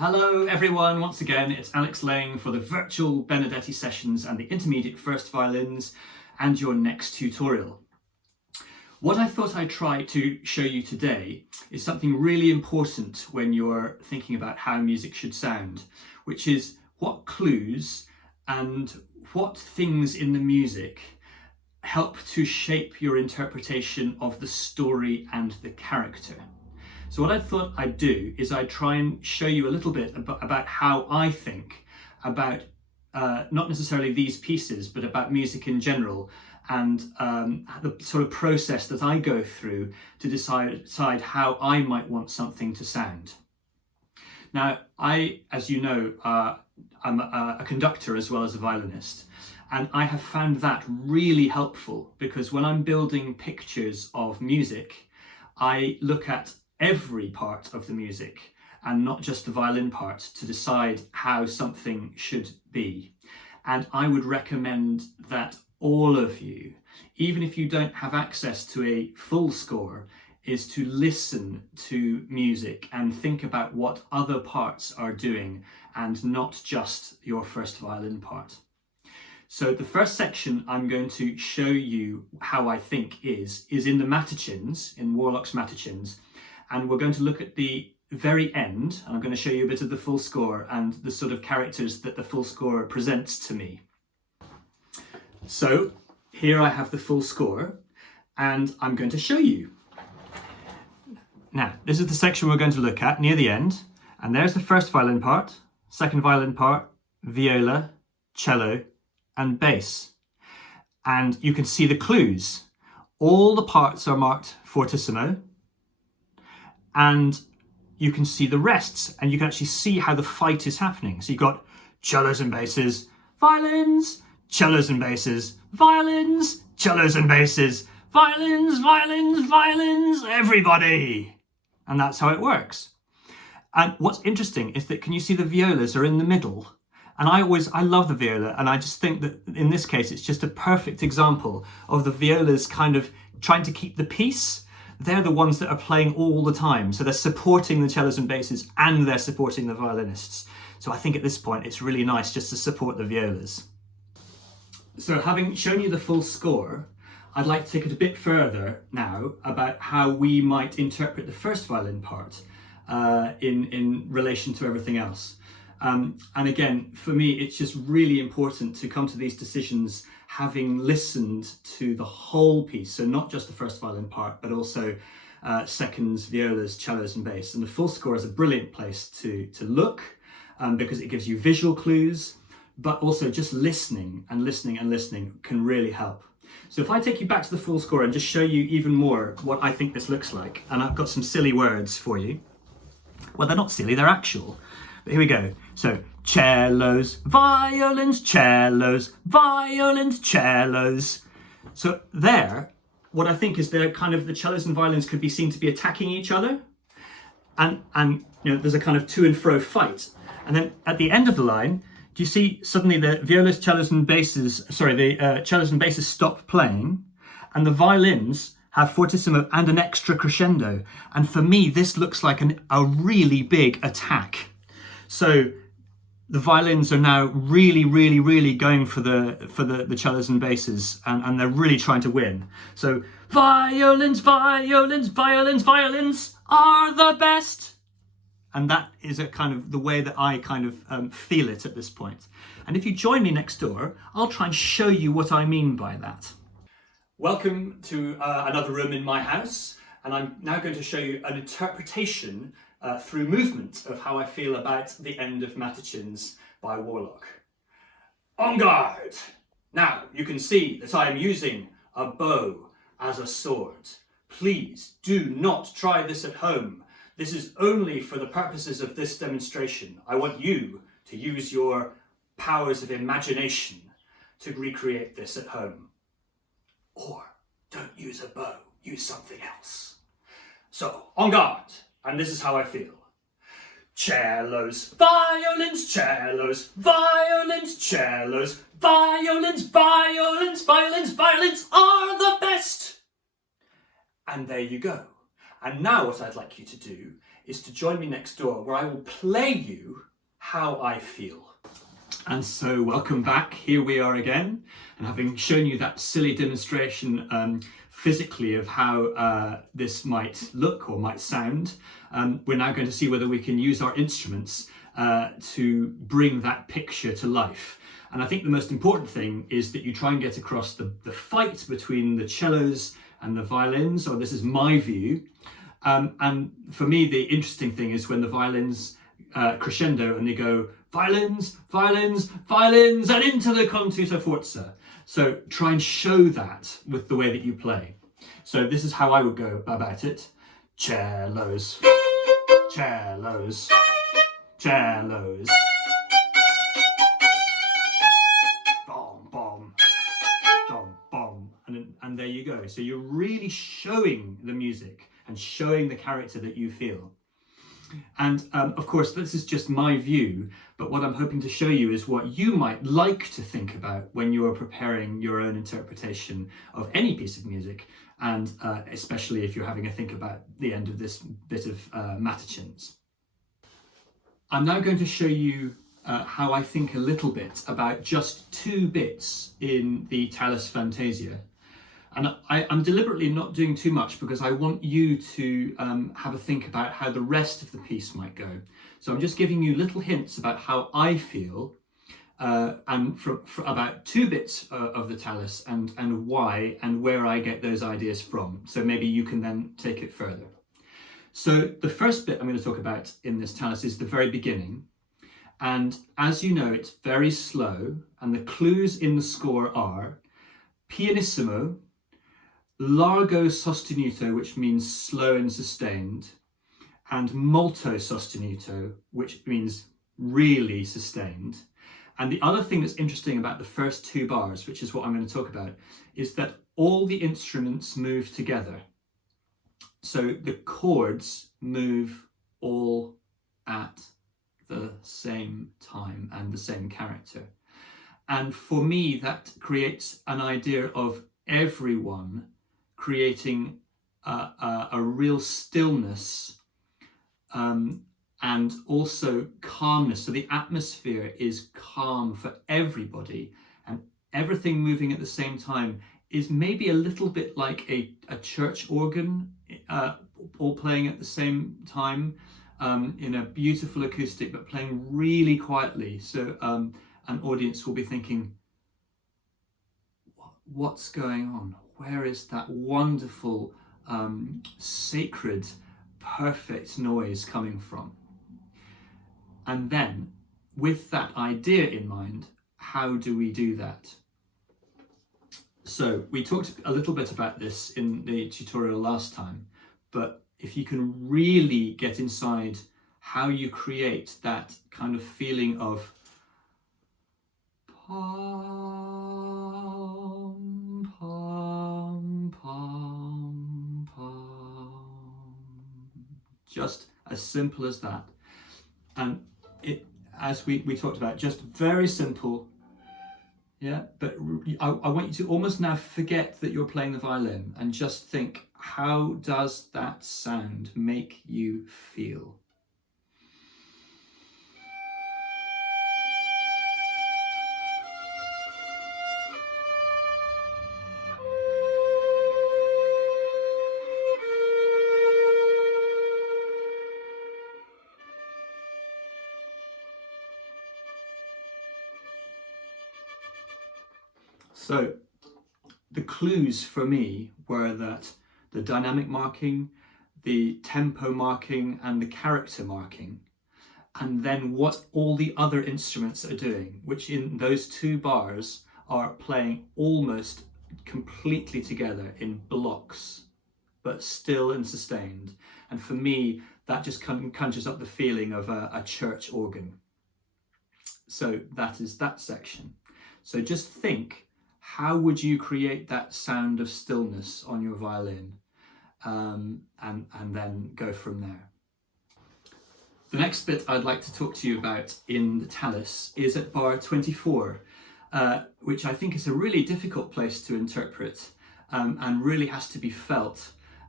Hello everyone, once again it's Alex Laing for the virtual Benedetti sessions and the intermediate first violins and your next tutorial. What I thought I'd try to show you today is something really important when you're thinking about how music should sound, which is what clues and what things in the music help to shape your interpretation of the story and the character. So what I thought I'd do is I'd try and show you a little bit about how I think about not necessarily these pieces, but about music in general, and the sort of process that I go through to decide how I might want something to sound. Now, as you know, I'm a conductor as well as a violinist, and I have found that really helpful because when I'm building pictures of music, I look at every part of the music and not just the violin part to decide how something should be. And I would recommend that all of you, even if you don't have access to a full score, is to listen to music and think about what other parts are doing and not just your first violin part. So the first section I'm going to show you how I think is in the Matachins, in Warlock's Matachins, and we're going to look at the very end, and I'm going to show you a bit of the full score and the sort of characters that the full score presents to me. So here I have the full score, and I'm going to show you. Now, this is the section we're going to look at near the end, and there's the first violin part, second violin part, viola, cello, and bass. And you can see the clues. All the parts are marked fortissimo, and you can see the rests, and you can actually see how the fight is happening. So you've got cellos and basses, violins, cellos and basses, violins, cellos and basses, violins, violins, violins, everybody. And that's how it works. And what's interesting is that, can you see the violas are in the middle? And I love the viola, and I just think that in this case it's just a perfect example of the violas kind of trying to keep the peace. They're the ones that are playing all the time. So they're supporting the cellos and basses and they're supporting the violinists. So I think at this point it's really nice just to support the violas. So having shown you the full score, I'd like to take it a bit further now about how we might interpret the first violin part in relation to everything else. And again, for me, it's just really important to come to these decisions having listened to the whole piece. So not just the first violin part, but also seconds, violas, cellos and bass. And the full score is a brilliant place to look because it gives you visual clues, but also just listening and listening and listening can really help. So if I take you back to the full score and just show you even more what I think this looks like, and I've got some silly words for you. Well, they're not silly, they're actual. But here we go. So cellos, violins, cellos, violins, cellos. So there, what I think is they're kind of, the cellos and violins could be seen to be attacking each other. And you know, there's a kind of to and fro fight. And then at the end of the line, do you see suddenly the violas, cellos and basses, the cellos and basses stop playing, and the violins have fortissimo and an extra crescendo. And for me, this looks like a really big attack. So the violins are now really, really, really going for the cellos and basses, and they're really trying to win. So violins, violins, violins, violins are the best. And that is a kind of the way that I kind of feel it at this point. And if you join me next door, I'll try and show you what I mean by that. Welcome to another room in my house, and I'm now going to show you an interpretation through movement of how I feel about the end of Matachins by Warlock. En garde! Now you can see that I am using a bow as a sword. Please do not try this at home. This is only for the purposes of this demonstration. I want you to use your powers of imagination to recreate this at home. Or don't use a bow, use something else. So, en garde! And this is how I feel. Cellos, violins, cellos, violins, cellos, violins, violins, violins, violins are the best. And there you go. And now what I'd like you to do is to join me next door, where I will play you how I feel. And so welcome back, here we are again, and having shown you that silly demonstration physically of how this might look or might sound, we're now going to see whether we can use our instruments to bring that picture to life. And I think the most important thing is that you try and get across the fight between the cellos and the violins, or this is my view. And for me, the interesting thing is when the violins crescendo and they go violins, violins, violins, and into the contuto forza. So try and show that with the way that you play. So this is how I would go about it. Cellos, cellos, cellos. Bom, bom, bom, bom. And there you go. So you're really showing the music and showing the character that you feel. And of course, this is just my view, but what I'm hoping to show you is what you might like to think about when you're preparing your own interpretation of any piece of music, and especially if you're having a think about the end of this bit of Matachins. I'm now going to show you how I think a little bit about just 2 bits in the Tallis Fantasia. And I'm deliberately not doing too much because I want you to have a think about how the rest of the piece might go. So I'm just giving you little hints about how I feel and about 2 bits of the Tallis and why and where I get those ideas from. So maybe you can then take it further. So the first bit I'm going to talk about in this Tallis is the very beginning. And as you know, it's very slow, and the clues in the score are pianissimo, largo sostenuto, which means slow and sustained, and molto sostenuto, which means really sustained. And the other thing that's interesting about the first 2 bars, which is what I'm going to talk about, is that all the instruments move together. So the chords move all at the same time and the same character. And for me, that creates an idea of everyone creating a real stillness and also calmness. So the atmosphere is calm for everybody, and everything moving at the same time is maybe a little bit like a church organ, all playing at the same time in a beautiful acoustic, but playing really quietly. So an audience will be thinking, what's going on? Where is that wonderful, sacred, perfect noise coming from? And then, with that idea in mind, how do we do that? So we talked a little bit about this in the tutorial last time, but if you can really get inside how you create that kind of feeling of pom, pom, pom, pom, just as simple as that. And it, as we talked about, just very simple. Yeah, but I want you to almost now forget that you're playing the violin and just think, how does that sound make you feel? So the clues for me were that the dynamic marking, the tempo marking, and the character marking, and then what all the other instruments are doing, which in those 2 bars are playing almost completely together in blocks, but still and sustained. And for me, that just conjures up the feeling of a church organ. So that is that section. So just think, how would you create that sound of stillness on your violin? And then go from there. The next bit I'd like to talk to you about in the Tallis is at bar 24, which I think is a really difficult place to interpret and really has to be felt.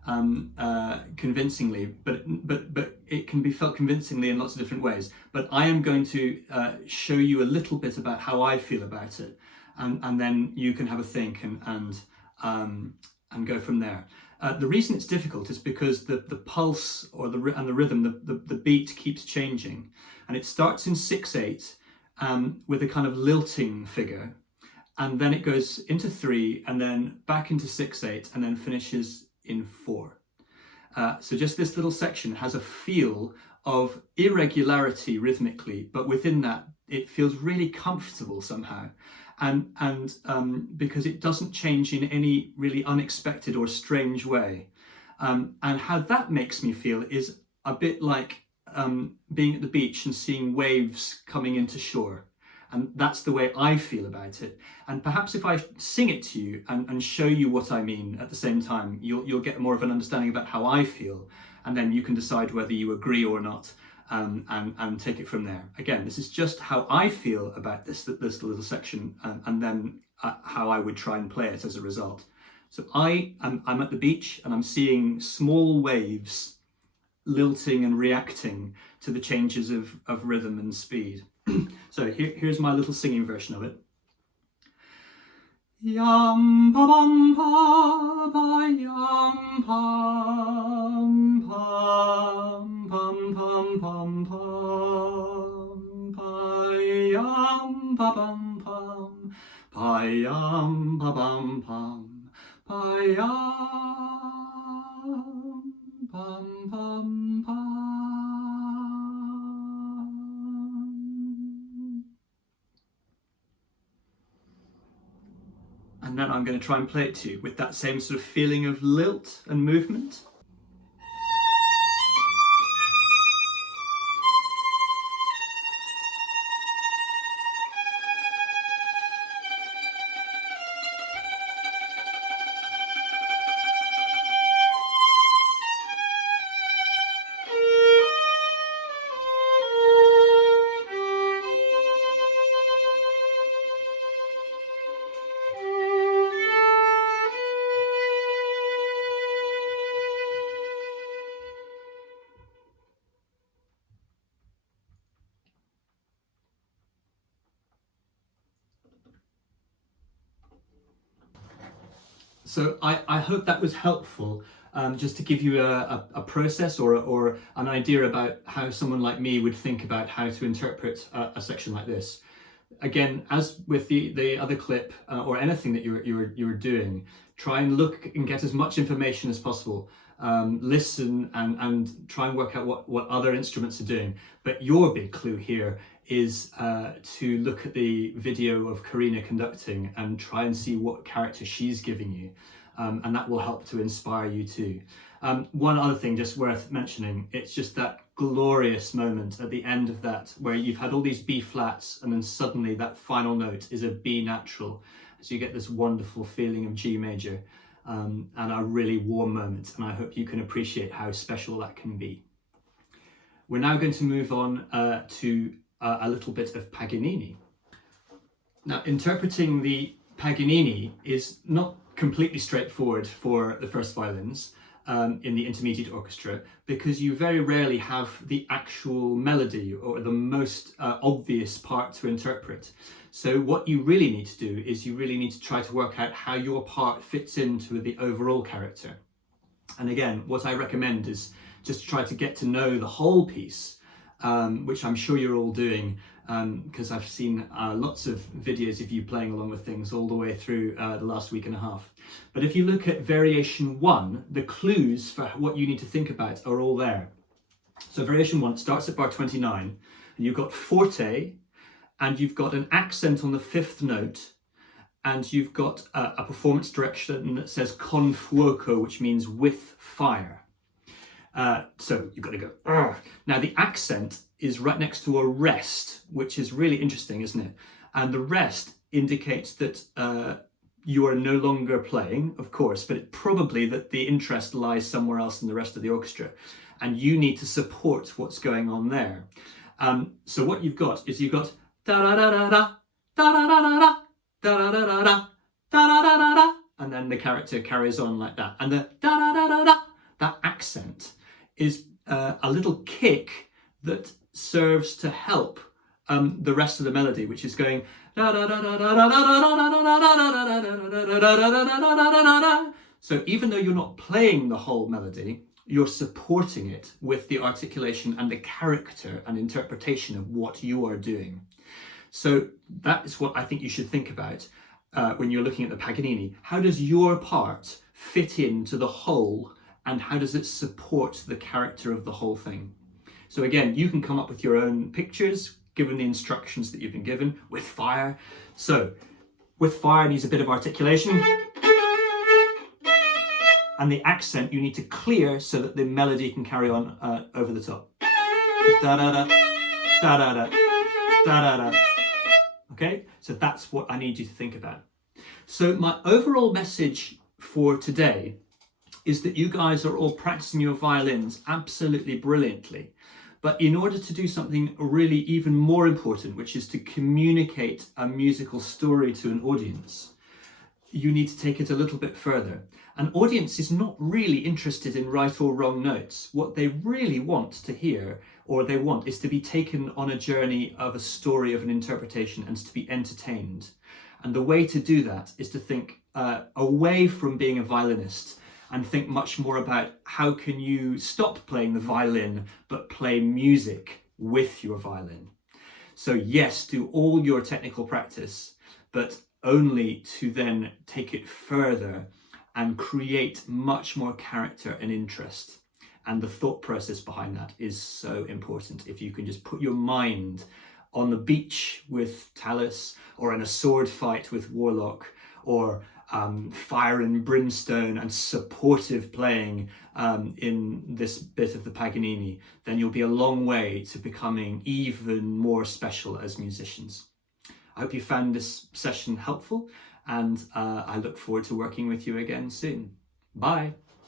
convincingly, but it can be felt convincingly in lots of different ways. But I am going to show you a little bit about how I feel about it, and then you can have a think and go from there. The reason it's difficult is because the pulse or the rhythm, the beat keeps changing, and it starts in 6/8 with a kind of lilting figure, and then it goes into 3, and then back into 6/8, and then finishes in 4. So just this little section has a feel of irregularity rhythmically, but within that it feels really comfortable somehow, and because it doesn't change in any really unexpected or strange way. And how that makes me feel is a bit like being at the beach and seeing waves coming into shore. And that's the way I feel about it. And perhaps if I sing it to you and show you what I mean at the same time, you'll get more of an understanding about how I feel, and then you can decide whether you agree or not, and take it from there. Again, this is just how I feel about this little section, and then how I would try and play it as a result. So I'm at the beach and I'm seeing small waves lilting and reacting to the changes of rhythm and speed. So here's my little singing version of it. Yum pa bum pa ba yum pum pum pum pum pum pum pa yum pa bum pum pa yum pa bum pum pa yum pum pum pum. And then I'm going to try and play it to you with that same sort of feeling of lilt and movement. So I hope that was helpful, just to give you a process or an idea about how someone like me would think about how to interpret a section like this. Again, as with the other clip, or anything that you're doing, try and look and get as much information as possible. Listen and try and work out what other instruments are doing. But your big clue here is to look at the video of Karina conducting and try and see what character she's giving you, and that will help to inspire you too. One other thing just worth mentioning, it's just that glorious moment at the end of that where you've had all these B flats and then suddenly that final note is a B natural, so you get this wonderful feeling of G major, and a really warm moment, and I hope you can appreciate how special that can be. We're now going to move on to a little bit of Paganini. Now, interpreting the Paganini is not completely straightforward for the first violins in the intermediate orchestra, because you very rarely have the actual melody or the most obvious part to interpret. So what you really need to do is you really need to try to work out how your part fits into the overall character. And again, what I recommend is just to try to get to know the whole piece, which I'm sure you're all doing, because I've seen lots of videos of you playing along with things all the way through the last week and a half. But if you look at variation 1, the clues for what you need to think about are all there. So variation 1 starts at bar 29, and you've got forte, and you've got an accent on the 5th note, and you've got a performance direction that says con fuoco, which means with fire. So you've got to go. Argh. Now the accent is right next to a rest, which is really interesting, isn't it? And the rest indicates that you are no longer playing, of course, but probably that the interest lies somewhere else in the rest of the orchestra, and you need to support what's going on there. So what you've got is you've got da da da da da da da da da da da da da da da da da da, and then the character carries on like that, and the da da da da da that accent is a little kick that serves to help the rest of the melody, which is going. So even though you're not playing the whole melody, you're supporting it with the articulation and the character and interpretation of what you are doing. So that is what I think you should think about when you're looking at the Paganini. How does your part fit into the whole, and how does it support the character of the whole thing? So again, you can come up with your own pictures given the instructions that you've been given with fire. So with fire needs a bit of articulation, and the accent you need to clear so that the melody can carry on over the top. Da da da, da da da, da da da. Okay, so that's what I need you to think about. So my overall message for today is that you guys are all practicing your violins absolutely brilliantly. But in order to do something really even more important, which is to communicate a musical story to an audience, you need to take it a little bit further. An audience is not really interested in right or wrong notes. What they really want to hear, or they want, is to be taken on a journey of a story, of an interpretation, and to be entertained. And the way to do that is to think away from being a violinist and think much more about how can you stop playing the violin but play music with your violin. So yes, do all your technical practice, but only to then take it further and create much more character and interest. And the thought process behind that is so important. If you can just put your mind on the beach with Talus, or in a sword fight with Warlock, or fire and brimstone and supportive playing in this bit of the Paganini, then you'll be a long way to becoming even more special as musicians. I hope you found this session helpful, and I look forward to working with you again soon. Bye.